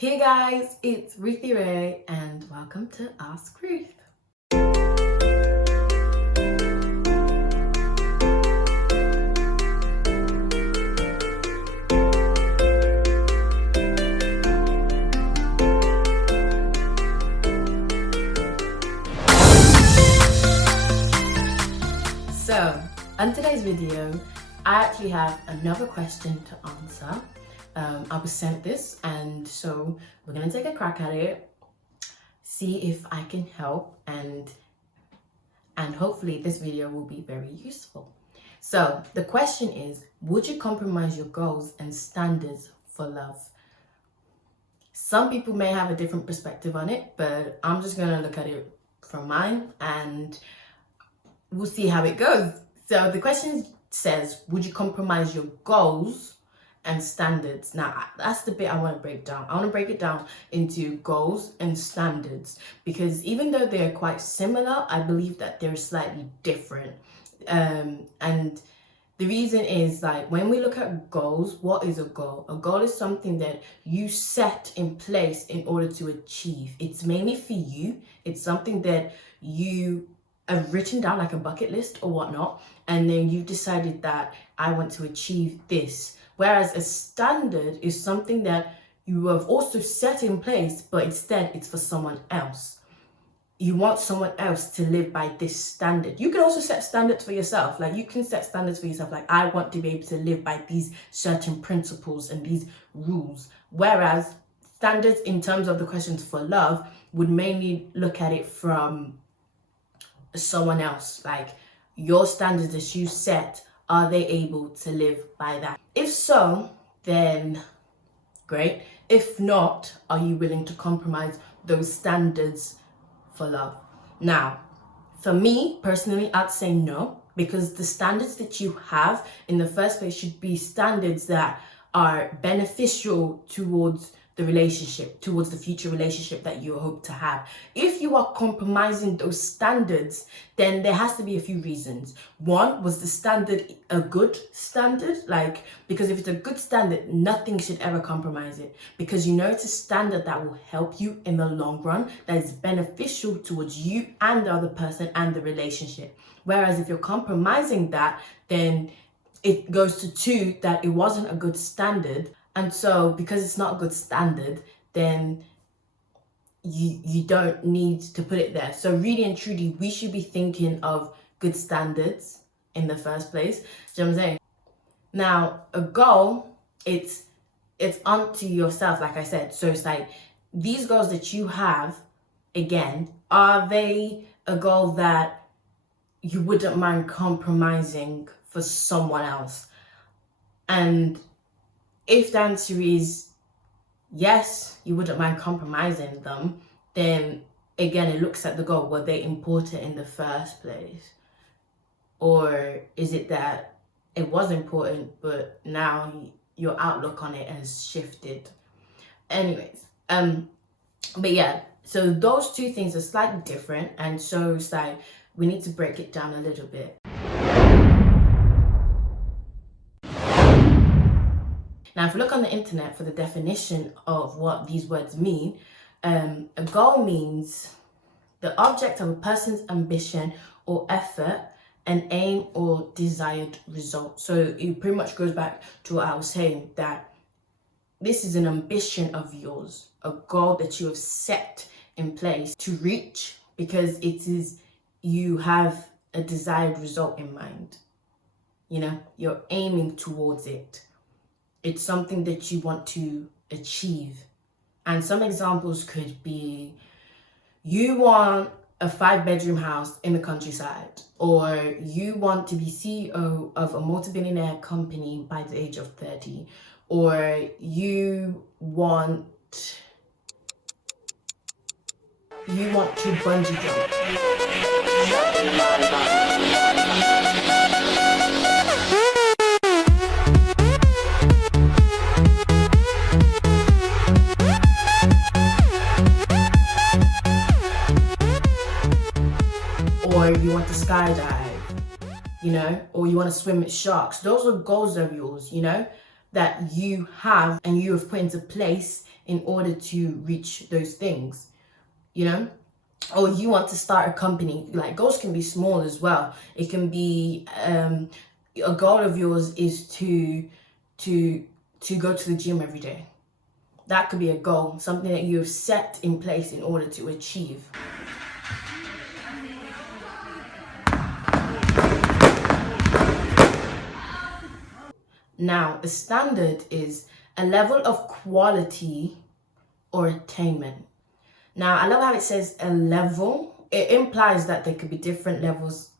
Hey guys, it's Ruthie Ray and welcome to Ask Ruth. So, on today's video, I actually have another question to answer. I was sent this, and so we're gonna take a crack at it, see if I can help, and hopefully this video will be very useful. So the question is, would you compromise your goals and standards for love? Some people may have a different perspective on it, but I'm just gonna look at it from mine and we'll see how it goes. So the question says, would you compromise your goals and standards? Now, that's the bit I want to break down. I want to break it down into goals and standards because even though they're quite similar, I believe that they're slightly different. And the reason is, like, when we look at goals, what is a goal? A goal is something that you set in place in order to achieve. It's mainly for you. It's something that you have written down, like a bucket list or whatnot, and then you've decided that I want to achieve this. Whereas a standard is something that you have also set in place, but instead it's for someone else. You want someone else to live by this standard. You can also set standards for yourself. Like, you can set standards for yourself. Like, I want to be able to live by these certain principles and these rules. Whereas standards in terms of the questions for love would mainly look at it from someone else. Like, your standards that you set, are they able to live by that? If so, then great. If not, are you willing to compromise those standards for love? Now, for me personally, I'd say no, because the standards that you have in the first place should be standards that are beneficial towards the relationship, towards the future relationship that you hope to have. If you are compromising those standards, then there has to be a few reasons. One, was the standard a good standard? Like, because if it's a good standard, nothing should ever compromise it, because you know it's a standard that will help you in the long run, that is beneficial towards you and the other person and the relationship. Whereas if you're compromising that, then it goes to two, that it wasn't a good standard. And so because it's not a good standard, then you don't need to put it there. So really and truly, we should be thinking of good standards in the first place. Do you know what I'm saying? Now, a goal, it's onto yourself, like I said. So it's like, these goals that you have, again, are they a goal that you wouldn't mind compromising for someone else? And if the answer is yes, you wouldn't mind compromising them, then again, it looks at the goal. Were they important in the first place? Or is it that it was important, but now your outlook on it has shifted? Anyways, but yeah, so those two things are slightly different. And so it's like, we need to break it down a little bit. Now, if you look on the internet for the definition of what these words mean, a goal means the object of a person's ambition or effort, an aim or desired result. So it pretty much goes back to what I was saying, that this is an ambition of yours, a goal that you have set in place to reach, because it is, you have a desired result in mind. You know, you're aiming towards it. It's something that you want to achieve. And some examples could be, you want a 5-bedroom house in the countryside, or you want to be CEO of a multi-billionaire company by the age of 30, or you want to bungee jump. Or you want to skydive, you know, or you want to swim with sharks. Those are goals of yours, you know, that you have and you have put into place in order to reach those things, you know? Or you want to start a company. Like, goals can be small as well. It can be a goal of yours is to go to the gym every day. That could be a goal, something that you have set in place in order to achieve. Now, a standard is a level of quality or attainment. Now, I love how it says a level. It implies that there could be different levels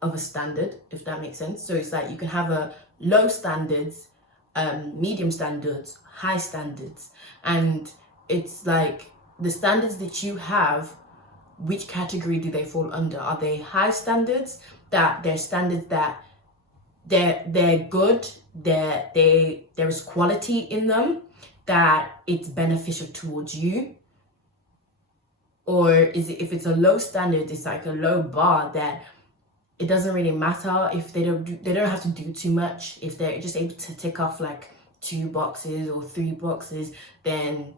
of a standard, if that makes sense. So it's like you can have a low standards, medium standards, high standards. And it's like the standards that you have, which category do they fall under? Are they high standards? That they're standards that they're good, there is quality in them, that it's beneficial towards you? Or is it, if it's a low standard, it's like a low bar that it doesn't really matter if they don't have to do too much. If they're just able to tick off like 2 boxes or 3 boxes, then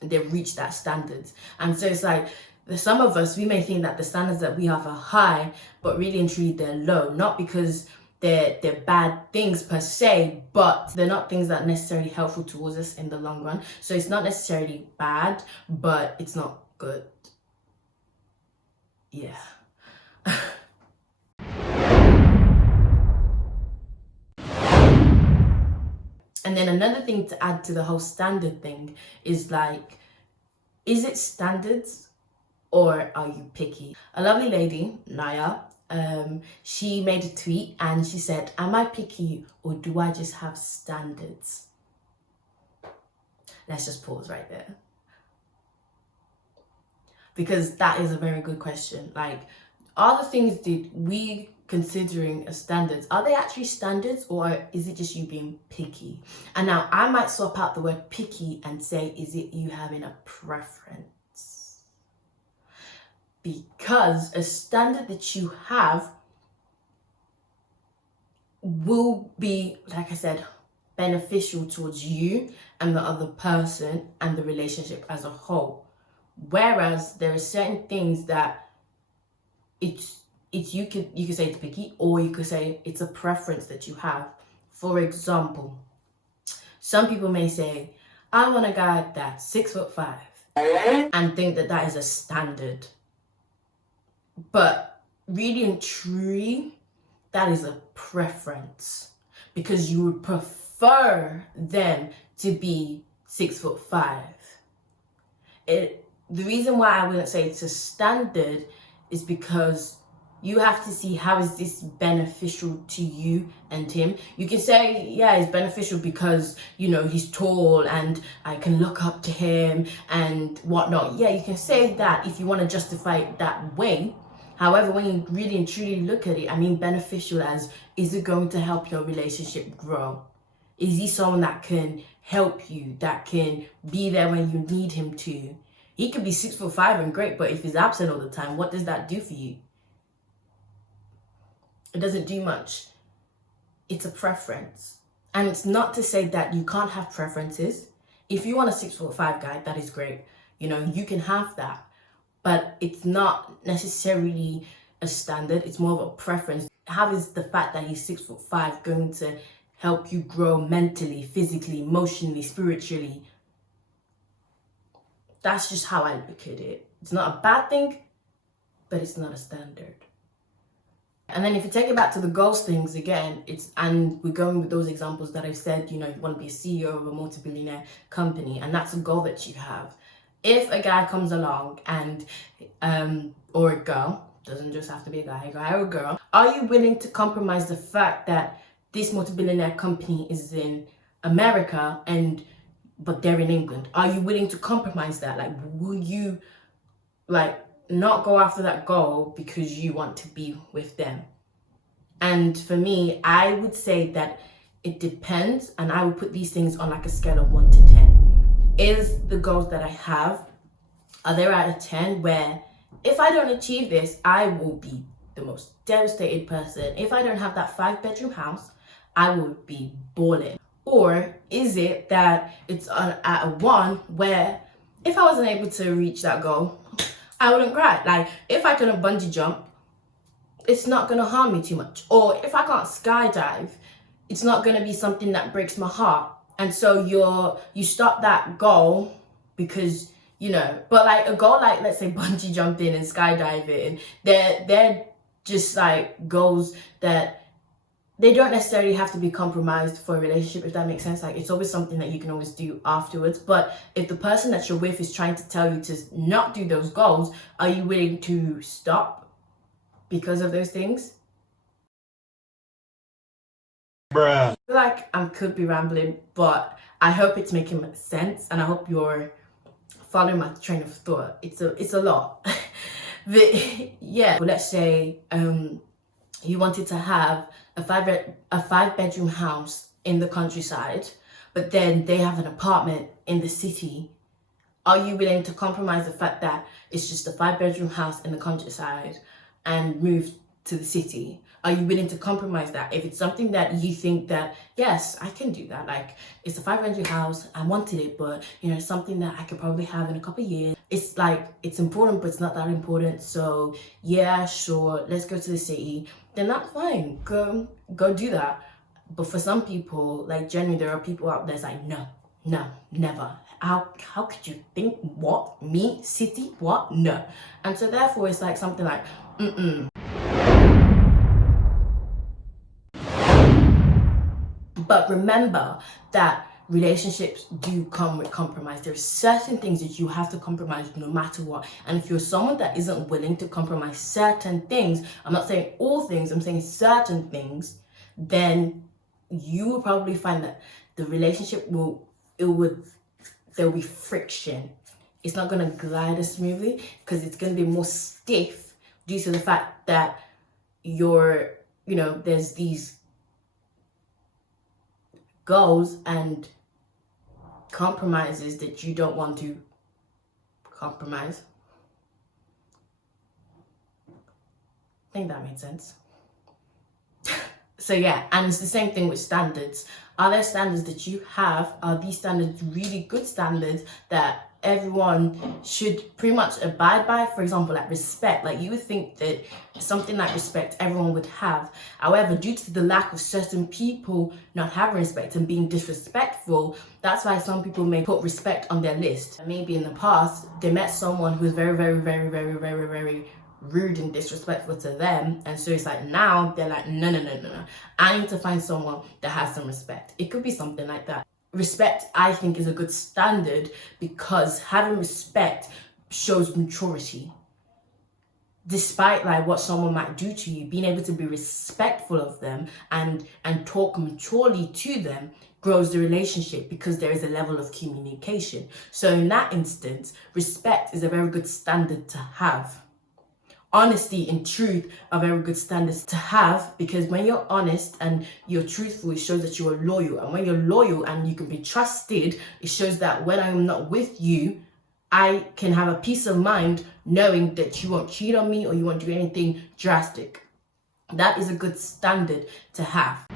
they've reached that standard. And so it's like, some of us, we may think that the standards that we have are high, but really and truly they're low. Not because they're bad things per se, but they're not things that are necessarily helpful towards us in the long run. So it's not necessarily bad, but it's not good. Yeah. And then another thing to add to the whole standard thing is like, is it standards or are you picky? A lovely lady, Naya, she made a tweet and she said, am I picky or do I just have standards? Let's just pause right there. Because that is a very good question. Like, are the things that we considering as standards, are they actually standards or is it just you being picky? And now I might swap out the word picky and say, is it you having a preference? Because a standard that you have will be, like I said, beneficial towards you and the other person and the relationship as a whole. Whereas there are certain things that it's you could say it's picky, or you could say it's a preference that you have. For example, some people may say, I want a guy that's 6'5" and think that that is a standard. But really and truly, that is a preference, because you would prefer them to be 6'5". The reason why I wouldn't say it's a standard is because you have to see, how is this beneficial to you and him? You can say, yeah, it's beneficial because, you know, he's tall and I can look up to him and whatnot. Yeah, you can say that if you want to justify it that way. However, when you really and truly look at it, I mean beneficial as, is it going to help your relationship grow? Is he someone that can help you, that can be there when you need him to? He could be 6'5" and great, but if he's absent all the time, what does that do for you? It doesn't do much. It's a preference. And it's not to say that you can't have preferences. If you want a 6'5" guy, that is great. You know, you can have that. But it's not necessarily a standard. It's more of a preference. How is the fact that he's 6'5" going to help you grow mentally, physically, emotionally, spiritually? That's just how I look at it. It's not a bad thing, but it's not a standard. And then if you take it back to the goals things again, and we're going with those examples that I've said, you know, you want to be a CEO of a multi-billionaire company, and that's a goal that you have. If a guy comes along and, or a girl, doesn't just have to be a guy or a girl, are you willing to compromise the fact that this multi-billionaire company is in America but they're in England? Are you willing to compromise that? Like, will you not go after that goal because you want to be with them? And for me, I would say that it depends, and I would put these things on like a scale of 1 to 10. Is the goals that I have, are they out of 10 where if I don't achieve this, I will be the most devastated person? If I don't have that 5-bedroom house, I will be balling. Or is it that it's at a one where if I wasn't able to reach that goal, I wouldn't cry. Like, if I couldn't bungee jump, it's not going to harm me too much. Or if I can't skydive, it's not going to be something that breaks my heart. And so you stop that goal because, but like a goal like, let's say, bungee jumping and skydiving, they're just like goals that they don't necessarily have to be compromised for a relationship, if that makes sense. Like, it's always something that you can always do afterwards. But if the person that you're with is trying to tell you to not do those goals, are you willing to stop because of those things? Bruh. I feel like I could be rambling, but I hope it's making sense, and I hope you're following my train of thought. It's a lot. But yeah, well, let's say you wanted to have a five bedroom house in the countryside, but then they have an apartment in the city. Are you willing to compromise the fact that it's just a 5 bedroom house in the countryside and move to the city? Are you willing to compromise that? If it's something that you think that, yes, I can do that. Like, it's a 5 bedroom house, I wanted it, but it's something that I could probably have in a couple of years. It's like, it's important, but it's not that important. So yeah, sure, let's go to the city. Then that's fine. Go do that. But for some people, like, generally, there are people out there that's like, no, never. How could you think? What? Me? City? What? No. And so therefore it's like something like, But remember that relationships do come with compromise. There's certain things that you have to compromise no matter what. And if you're someone that isn't willing to compromise certain things, I'm not saying all things, I'm saying certain things, then you will probably find that the relationship there'll be friction. It's not going to glide as smoothly because it's going to be more stiff due to the fact that there's these goals and compromises that you don't want to compromise. I think that made sense. So yeah, and it's the same thing with standards. Are there standards that you have? Are these standards really good standards that everyone should pretty much abide by? For example, like respect. Like, you would think that something like respect everyone would have. However, due to the lack of certain people not having respect and being disrespectful, that's why some people may put respect on their list. Maybe in the past, they met someone who was very, very, very, very, very, very rude and disrespectful to them, and so it's like now they're like, no, I need to find someone that has some respect. It could be something like that. Respect, I think, is a good standard because having respect shows maturity. Despite like what someone might do to you, being able to be respectful of them and talk maturely to them grows the relationship because there is a level of communication. So in that instance, respect is a very good standard to have. Honesty and truth are very good standards to have, because when you're honest and you're truthful, it shows that you are loyal. And when you're loyal and you can be trusted, it shows that when I'm not with you, I can have a peace of mind knowing that you won't cheat on me or you won't do anything drastic. That is a good standard to have.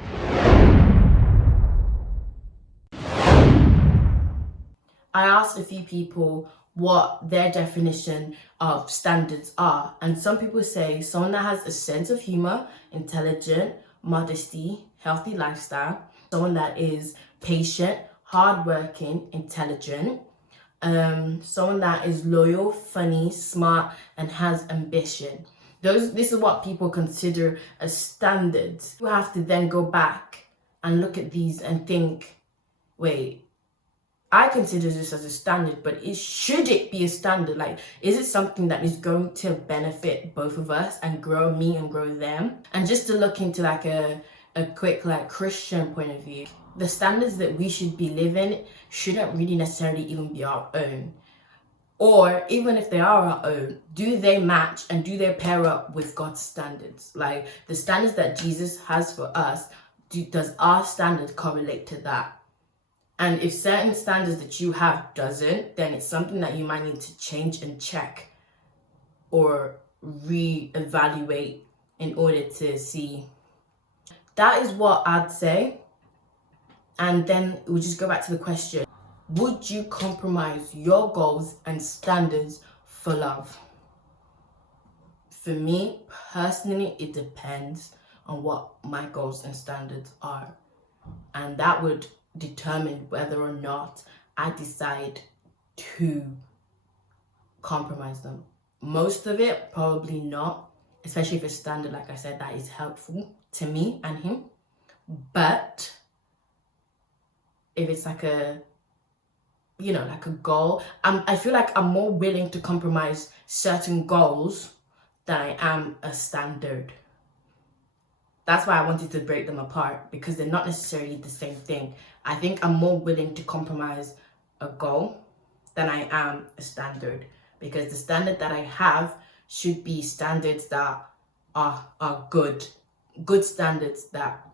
I asked a few people what their definition of standards are, and some people say someone that has a sense of humor, intelligent, modesty, healthy lifestyle, someone that is patient, hardworking, intelligent, someone that is loyal, funny, smart, and has ambition. This is what people consider as standards. You have to then go back and look at these and think, wait, I consider this as a standard, but should it be a standard? Like, is it something that is going to benefit both of us and grow me and grow them? And just to look into like a quick like Christian point of view, the standards that we should be living shouldn't really necessarily even be our own. Or even if they are our own, do they match and do they pair up with God's standards? Like, the standards that Jesus has for us, does our standard correlate to that? And if certain standards that you have doesn't, then it's something that you might need to change and check or re-evaluate in order to see. That is what I'd say. And then we'll just go back to the question, would you compromise your goals and standards for love? For me, personally, it depends on what my goals and standards are. And that would determine whether or not I decide to compromise them. Most of it, probably not, especially if it's standard, like I said, that is helpful to me and him. But if it's like a, like a goal, I feel like I'm more willing to compromise certain goals than I am a standard. That's why I wanted to break them apart, because they're not necessarily the same thing. I think I'm more willing to compromise a goal than I am a standard, because the standard that I have should be standards that are good standards that,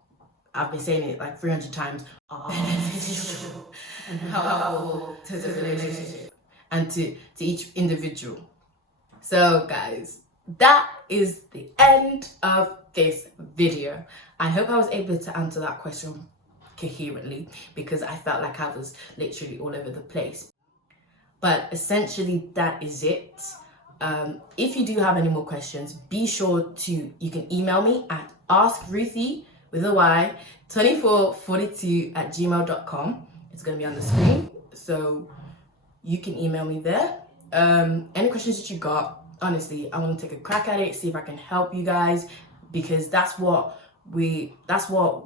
I've been saying it like 300 times, are beneficial and helpful to the relationship and to each individual. So guys, that is the end of this video. I hope I was able to answer that question coherently, because I felt like I was literally all over the place. But essentially, that is it. If you do have any more questions, be sure you can email me at askruthie2442@gmail.com. It's going to be on the screen, so you can email me there. Any questions that you got, honestly, I want to take a crack at it, see if I can help you guys, because that's what we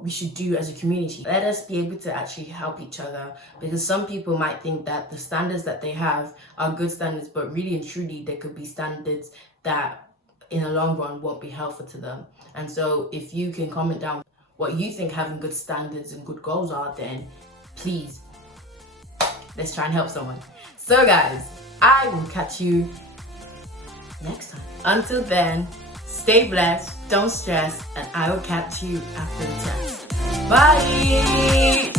should do as a community. Let us be able to actually help each other, because some people might think that the standards that they have are good standards, but really and truly there could be standards that in the long run won't be helpful to them. And so if you can comment down what you think having good standards and good goals are, then please, let's try and help someone. So guys, I will catch you next time. Until then, stay blessed, don't stress, and I will catch you after the test. Bye!